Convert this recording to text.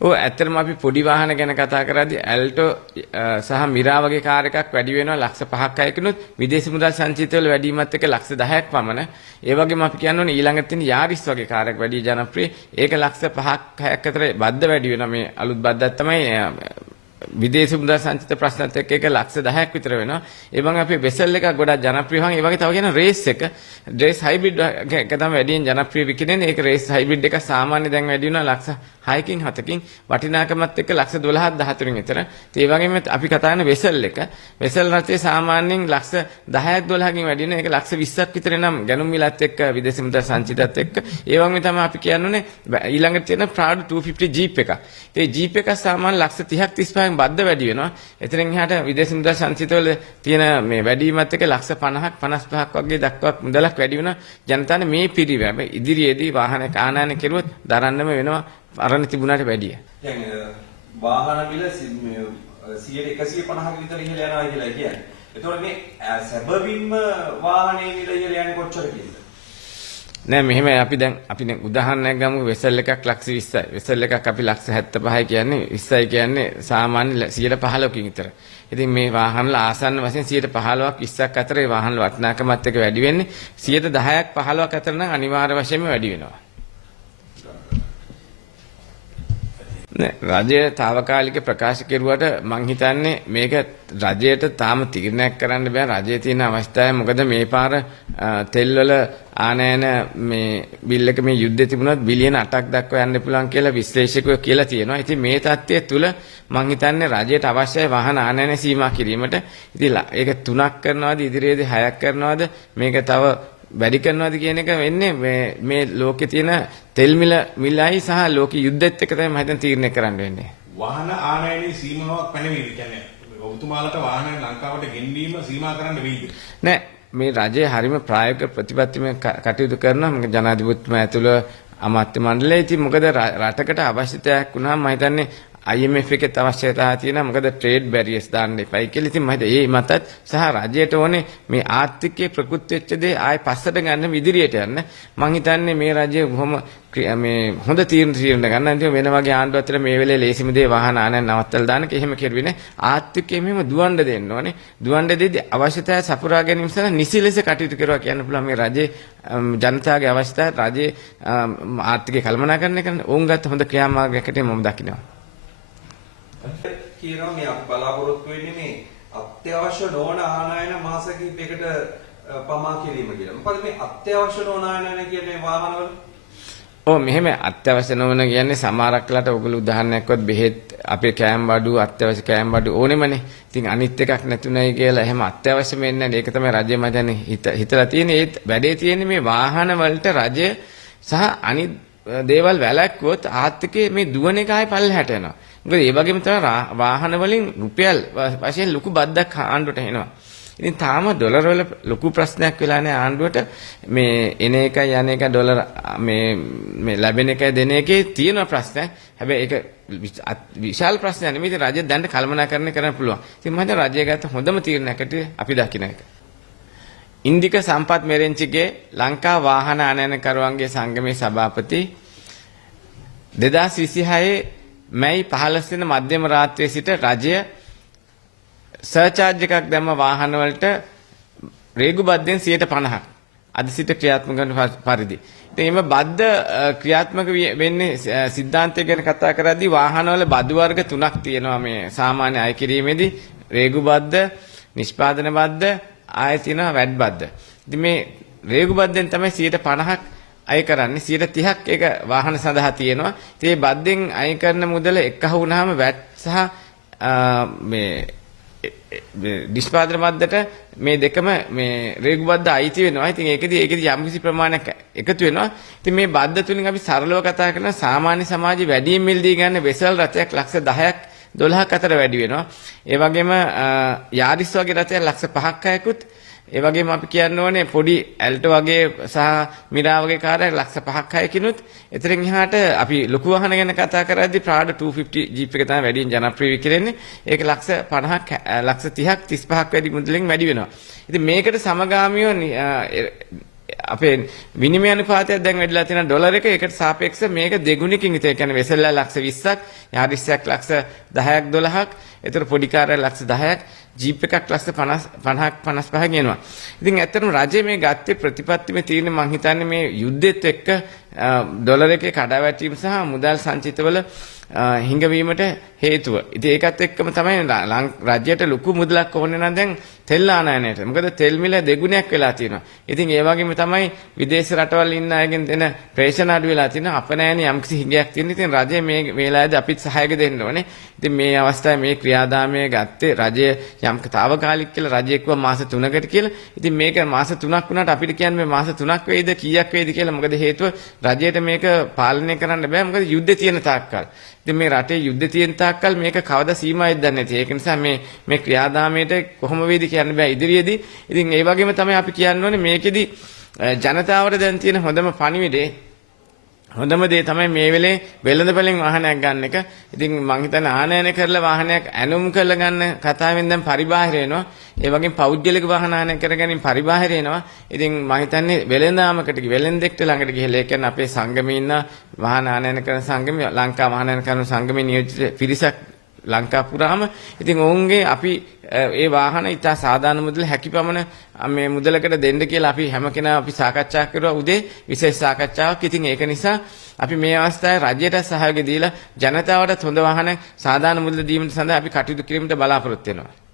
ඔව් ඇත්තටම අපි පොඩි වාහන ගැන කතා කරද්දී ඇල්ටෝ සහ මිරා වගේ කාර් එකක් වැඩි වෙනවා ලක්ෂ 5ක් 6කිනුත් විදේශ මුදල් සංචිතවල වැඩිවීමත් එක්ක ලක්ෂ 10ක් පමණ. ඒ වගේම අපි කියන්නේ ඊළඟට තියෙන යාරිස් වගේ කාර් එකක් වැඩි ජනප්‍රිය. ඒක ලක්ෂ 5ක් 6ක් අතර බද්ද වැඩි වෙනවා. මේ අලුත් බද්දක් තමයි විදේශ මුදල් සංචිත ප්‍රශ්නත් එක්ක ඒක ලක්ෂ 10ක් විතර වෙනවා. ඒ වගේම අපේ වෙසල් එකක් ගොඩක් ජනප්‍රිය වහන්. ඒ වගේ තව කියන රේස් එක හයිබ්‍රිඩ් එක තමයි වැඩියෙන් ජනප්‍රිය විකිනෙන්නේ. ඒක රේස් හයිබ්‍රිඩ් එක සාමාන්‍ය දැන් වැඩි වෙනවා ලක්ෂ 6කින් 7කින් වටිනාකමත් එක්ක ලක්ෂ 12ක් 14න් විතර. ඒ වගේම අපි කතා කරන වෙසල් එක වෙසල් රථයේ සාමාන්‍යයෙන් ලක්ෂ 10ක් 12කින් වැඩි වෙන. ඒක ලක්ෂ 20ක් විතර නම් ගැනුම් මිලත් එක්ක විදේශ මුදල් සංචිතත් එක්ක. ඒ වගේම තමයි අපි කියන්නේ ඊළඟට තියෙන Prado 250 ජීප් එක. ඒ ජීප් එක සාමාන්‍ය ලක්ෂ 30ක් 35න් බද්ද වැඩි වෙනවා. එතනින් එහාට විදේශ මුදල් සංචිතවල තියෙන මේ වැඩිවීමත් එක්ක ලක්ෂ 50ක් 55ක් වගේ දක්වා මුදලක් වැඩි වෙනවා. ජනතාවනේ මේ පිරිවැම ඉදිරියේදී වාහනයක ආනයන කෙරුවොත් දරන්නම වෙනවා අරන් තිබුණාට වැඩිය. දැන් වාහන මිල 150ක විතර ඉහළ යනවා කියලා කියන්නේ. ඒතකොට මේ සැබවින්ම වාහනේ මිල ඉහළ යන්නේ කොච්චරකින්ද? නෑ මෙහෙම අපි දැන් උදාහරණයක් ගමු වෙසල් එකක් ලක්ෂ 20යි. වෙසල් එකක් අපි ලක්ෂ 75යි කියන්නේ 20යි කියන්නේ සාමාන්‍ය 115කින් විතර. ඉතින් මේ වාහන වල ආසන්න වශයෙන් 115ක් 20ක් අතර ඒ වාහන වල වටිනාකමත් එක්ක වැඩි වෙන්නේ 10ක් 15ක් අතර නම් අනිවාර්ය වශයෙන්ම වැඩි වෙනවා. රජය తాවකාලික ප්‍රකාශ කෙරුවට මං හිතන්නේ මේක රජයට තාම තීරණයක් කරන්න බෑ. රජයේ තියෙන අවස්ථාවේ මොකද මේ පාර තෙල් වල ආනයන මේ බිල් එක මේ යුද්ධය තිබුණත් බිලියන 8ක් දක්වා යන්න පුළුවන් කියලා විශ්ලේෂකයෝ කියලා තියෙනවා. ඉතින් මේ தත්ත්වය තුල මං හිතන්නේ රජයට අවශ්‍යයි වාහන ආනයන සීමා කිරීමට. ඉතින් ඒක 3ක් කරනවාද ඉදිරියේදී 6ක් කරනවාද මේක තව වැඩි කරනවාද කියන එක වෙන්නේ මේ ලෝකේ තියෙන තෙල් මිලයි සහ ලෝකීය යුද්ධෙත් එක්ක තමයි මම හිතන්නේ තීරණය කරන්න වෙන්නේ. වාහන ආනයනයේ සීමාවක් පැනවීම කියන්නේ ඔබතුමාලට වාහන ලංකාවට ගෙන්වීම සීමා කරන්න වෙයිද? නෑ මේ රජය හරීම ප්‍රායෝගික ප්‍රතිපත්තිමය කටයුතු කරනවා. මම ජනාධිපතිතුමා ඇතුළු අමාත්‍ය මණ්ඩලය. ඉතින් මොකද රටකට අවශ්‍යතාවයක් වුණාම මම හිතන්නේ IMF එකේ අවශ්‍යතාවය තියෙනවා. මොකද ට්‍රේඩ් බැරියර්ස් දාන්න එපයි කියලා. ඉතින් මම හිතේ මේ මතත් සහ රජයට ඕනේ මේ ආර්ථිකයේ ප්‍රකෘති වෙච්ච දේ ආයේ පස්සට ගන්න ඉදිරියට යන්න. මම හිතන්නේ මේ රජය කොහොම මේ හොඳ තීරණ ගන්න. ඉතින් වෙන වගේ ආණ්ඩුවක් අතර මේ වෙලේ ලේසිම දේ වාහන ආනයන නවත්තලා දාන්නක එහෙම කෙරුවේ නේ. ආර්ථිකයේ මෙහෙම දුවන්න දෙන්න ඕනේ. දුවන්න දෙද්දී අවශ්‍යතාවය සපුරා ගැනීම සඳහා නිසි ලෙස කටයුතු කරුවා කියන්න පුළුවන්. මේ රජයේ ජනතාවගේ අවශ්‍යතාවය රජයේ ආර්ථිකය කළමනාකරණය කරන ඕන් ගත්ත හොඳ ක්‍රියාමාර්ගයකට මම දකිනවා. කියනවා මේ බලාපොරොත්තු වෙන්නේ මේ අත්‍යවශ්‍ය නොවන ආනයන මාස කිහිපයකට පමා කිරීම කියලා. මොකද මේ අත්‍යවශ්‍ය නොවන ආනයන කියන්නේ වාහනවල ඔව් මෙහෙම අත්‍යවශ්‍ය නොවන කියන්නේ සමහරක්ලට ඔයගොල්ලෝ උදාහරණයක්වත් බෙහෙත් අපේ කෑම බඩු අත්‍යවශ්‍ය කෑම බඩු ඕනෙමනේ. ඉතින් අනිත් එකක් නැතුණයි කියලා එහෙම අත්‍යවශ්‍ය වෙන්නේ නැහැ. ඒක තමයි රජය මතන්නේ හිතලා තියෙන්නේ. ඒත් වැඩේ තියෙන්නේ මේ වාහන වලට රජය සහ අනිත් දේවල් වැළැක්වුවොත් ආර්ථිකයේ මේ දුවන එක ආයේ පල්ලෙහාට යනවා. මොකද ඒ වගේම තමයි වාහන වලින් රුපියල් වශයෙන් ලොකු බද්දක් ආණ්ඩුවට එනවා. ඉතින් තාම ඩොලර් වල ලොකු ප්‍රශ්නයක් වෙලා නැහැ ආණ්ඩුවට. මේ එන එකයි යන එක ඩොලර් මේ ලැබෙන එකයි දෙන එකේ තියෙන ප්‍රශ්නයක්. හැබැයි ඒක විශාල ප්‍රශ්නයක් නෙමෙයි. ඉතින් රජය දැන් කළමනාකරණය කරන්න පුළුවන්. ඉතින් මම හිතනවා රජය ගත්ත හොඳම තීරණයකට අපි දකින්න එක. ඉන්දික සම්පත් මෙරෙන්චිගේ ලංකා වාහන ආනයනකරුවන්ගේ සංගමේ සභාපති 2026 මැයි 15 වෙනි මධ්‍යම රාත්‍රියේ සිට රජය සර්චාර්ජ් එකක් දැම්ම වාහන වලට රේගු බද්දෙන් 50%ක් අද සිට ක්‍රියාත්මක වන පරිදි. ඉතින් මේ බද්ද ක්‍රියාත්මක වෙන්නේ සිද්ධාන්තය ගැන කතා කරද්දී වාහන වල බදු වර්ග තුනක් තියෙනවා මේ සාමාන්‍ය අය කිරීමේදී රේගු බද්ද, නිෂ්පාදන බද්ද, ආයෙ තියෙනවා වැඩ් බද්ද. ඉතින් මේ රේගු බද්දෙන් තමයි 50%ක් අය කරන්නේ 30ක් ඒක වාහන සඳහා තියෙනවා. ඉතින් මේ බද්දෙන් අය කරන මුදල එකහ වුණාම වැට් සහ මේ නිෂ්පාදන බද්දට මේ දෙකම මේ රේගු බද්ද අයිති වෙනවා. ඉතින් ඒකෙදි යම්කිසි ප්‍රමාණයක් එකතු වෙනවා. ඉතින් මේ බද්ද තුලින් අපි සරලව කතා කරන සාමාන්‍ය සමාජයේ වැඩිම මිලදී ගන්න වෙසල් රථයක් ලක්ෂ 10ක් 12ක් අතර වැඩි වෙනවා. ඒ වගේම යාරිස් වගේ රථයක් ලක්ෂ 5ක් 6කුත් ඒ වගේම අපි කියන්න ඕනේ පොඩි ඇල්ටෝ වගේ සහ මිරා වගේ කාර් එකක් ලක්ෂ 5ක් 6කිනුත් එතරින් එහාට අපි ලොකු වාහන ගැන කතා කරද්දී Prado 250 ජීප් එක තමයි වැඩියෙන් ජනප්‍රිය විකිරෙන්නේ. ඒක ලක්ෂ 50ක් ලක්ෂ 30ක් 35ක් වැඩි මුදලින් වැඩි වෙනවා. ඉතින් මේකට සමගාමීව අපේ විනිමය අනුපාතයක් දැන් වැඩිලා තියෙනවා ඩොලර් එක. ඒකට සාපේක්ෂව මේක දෙගුණකින් විතර. ඒ කියන්නේ වෙසෙල්ලා ලක්ෂ 20ක්, යාරිස්සයක් ලක්ෂ 10ක් 12ක්, ඒතර පොඩි කාර්යයක් ලක්ෂ 10ක්, ජීප් එකක් ලක්ෂ 50ක් 55ක් යනවා. ඉතින් ඇත්තටම රජය මේ ගත්තේ ප්‍රතිපත්තිමේ තියෙන මං හිතන්නේ මේ යුද්ධෙත් එක්ක ඩොලර් එකේ කඩාවැටීම සහ මුදල් සංචිතවල හිඟවීමට හේතුව. ඉතින් ඒකත් එක්කම තමයි රජයට ලොකු මුදලක් ඕනේ නම් දැන් තෙල් ආනයනයට. මොකද තෙල් මිල දෙගුණයක් වෙලා තියෙනවා. ඉතින් ඒ වගේම තමයි විදේශ රටවල් ඉන්න අයගෙන් දෙන ප්‍රේෂණ අඩු වෙලා තියෙනවා. අප නැහැනේ යම්කිසි හිඟයක් තියෙන. ඉතින් රජය මේ වෙලාවේදී අපිත් සහායක දෙන්න ඕනේ. ඉතින් මේ අවස්ථාවේ මේ ක්‍රියාදාමය ගත්තේ රජය යම් තාවකාලික කියලා රජය කිව්වා මාස 3කට කියලා. ඉතින් මේක මාස 3ක් වුණාට අපිට කියන්නේ මේ මාස 3ක් වෙයිද කීයක් වෙයිද කියලා. මොකද හේතුව රජයට මේක පාලනය කරන්න බෑ. මොකද යුද්ධ තියෙන තාක්කල්. ඉතින් මේ රටේ යුද්ධ තියෙන තාක්කල් මේක කවදා සීමාවෙද දන්නේ නැති. ඒක නිසා මේ ක්‍රියාදාමයට කොහොම වෙයිද කියන්න බෑ ඉදිරියේදී. ඉතින් ඒ වගේම තමයි අපි කියන්න ඕනේ මේකෙදි ජනතාවට දැන් තියෙන හොඳම පණිවිඩේ හොඳම දේ තමයි මේ වෙලේ වෙළඳපොලෙන් වාහනයක් ගන්න එක. ඉතින් මං හිතන්නේ ආනයන කරලා වාහනයක් ඇනුම් කරලා ගන්න කතාවෙන් දැන් පරිබාහිර වෙනවා. ඒ වගේම පෞද්ගලික වාහන ආනයන කරගැනීම පරිබාහිර වෙනවා. ඉතින් මං හිතන්නේ වෙළඳාමකට වෙළෙන්දෙක්ට ළඟට ගිහලා ඒ කියන්නේ අපේ සංගමේ ඉන්න වාහන ආනයන කරන සංගමේ ලංකා වාහන ආනයන කරන සංගමේ නියෝජිත පිරිසක් ලංකා පුරාම ඉතින් ඔවුන්ගේ අපි ඒ වාහන ඉතා සාධාරණ මුදල හැකියපමණ මේ මුදලකට දෙන්න කියලා අපි හැම කෙනා අපි සාකච්ඡා කරුවා උදේ විශේෂ සාකච්ඡාවක්. ඉතින් ඒක නිසා අපි මේ අවස්ථාවේ රජයට සහයෝගය දීලා ජනතාවට හොඳ වාහන සාධාරණ මුදල දීම සඳහා අපි කටයුතු කිරීමට බලාපොරොත්තු වෙනවා.